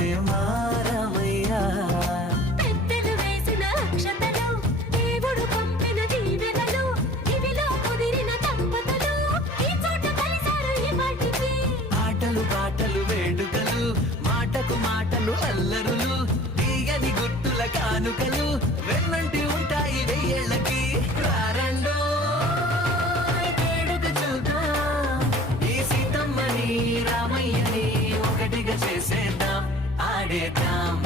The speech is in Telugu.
వచ్చే మారమయ్యా. పెద్దలు వేసిన అక్షతలు, దేవుడు పంపిన దీవెనలు, ఇవిలో కుదిరిన దంపతులు ఈ చోట కలిసారు ఈ పాటికి. ఆటలు పాటలు వేడుకలు, మాటకు మాటలు అల్లరులు, తీయని గుర్తుల కానుకలు వెన్నంటి ఉంటాయి వెయ్యేళ్ళకి. రారండో వేడుక చూద్దాం, ఈ సీతమ్మని రామయ్యని ఒకటిగా చేసేద్దాం, ఆడేద్దాం.